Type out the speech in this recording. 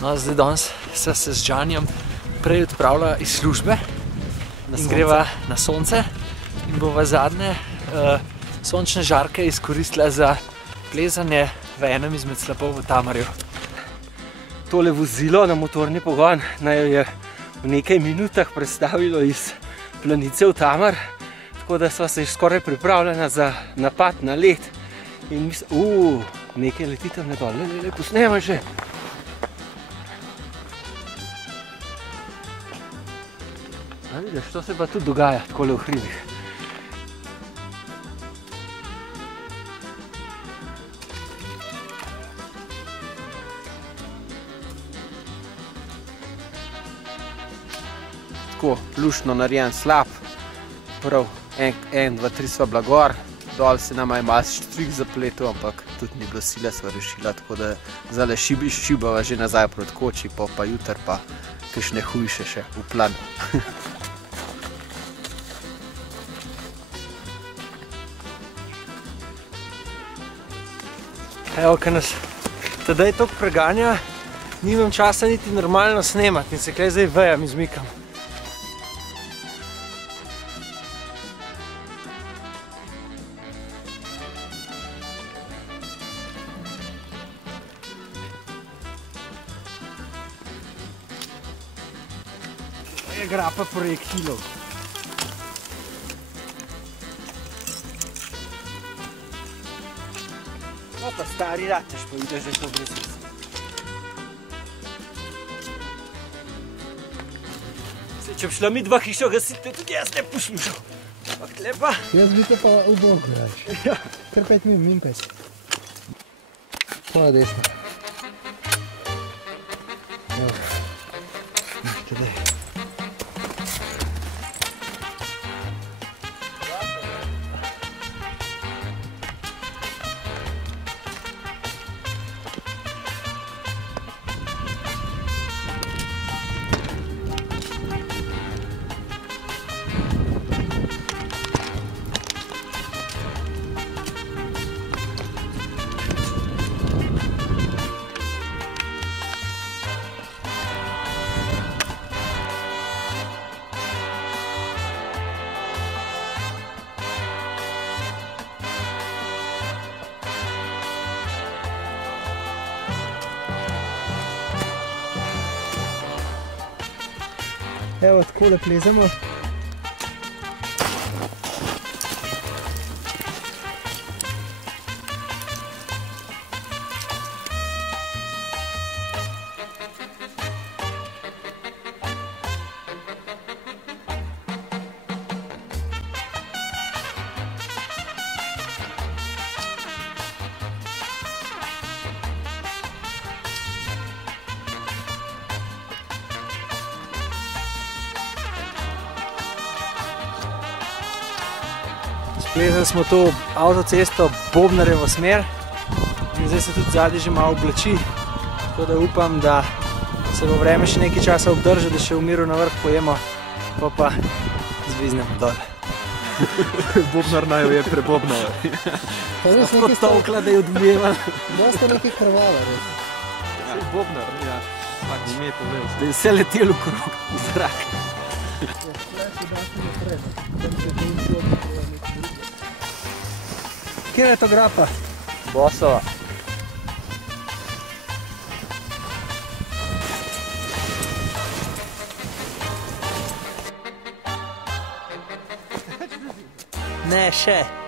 No, zdaj danes se z Džanijem prej odpravila iz službe in greva na sonce in bova zadnje sončne žarke izkoristila za plezanje v enem izmed slapov v Tamarju. Tole vozilo na motorni pogon naj jo je v nekaj minutah prestavilo iz Planice v Tamar, tako da sva se skoraj pripravljena za napad na led. In mislim, nekaj leti tam dol, posnema že. A vidiš, to se pa tudi dogaja, takole v hribih. Tako, luštno narejen slap, prav, 1, 2, 3 sva bila gor, dol se nama je malo štrik zapletel, ampak tudi ni bilo sile, sva rešila, tako da zdaj šibava že nazaj proti koči, pa jutr pa kakšne hujše še v planu. Evo, ko nas tedaj toliko preganja, nimam časa niti normalno snemati in se kaj zdaj vejam izmikam. Je grapa projektilov. No pa stari rateš, pa vidiš, da je to brez vse. Če bi šla mi dva hišo gasiti, tudi jaz ne poslušal. Ampak lepa. Jaz bi te pa v bok gledaš. Ja. Kar 5 min 5. Tvoja desna. Ještě dej. Evo, takole plezamo. Splezali smo to avtocesto Bobnarjevo smer in zdaj se tudi zadnji že malo oblači, tako da upam, da se bo vreme še nekaj časa obdržati, da še v miru na vrh pojemo, pa zviznemo dol. Bobnar naj jo je prebobnal. Tako tolkla, da je odmeva. Dosta nekaj krvala, res. Bobnar, ja. Pač ime je povedal. Da je vse letelo v krog, v zrak. Kje je to grapa? Bosova. Ne, še.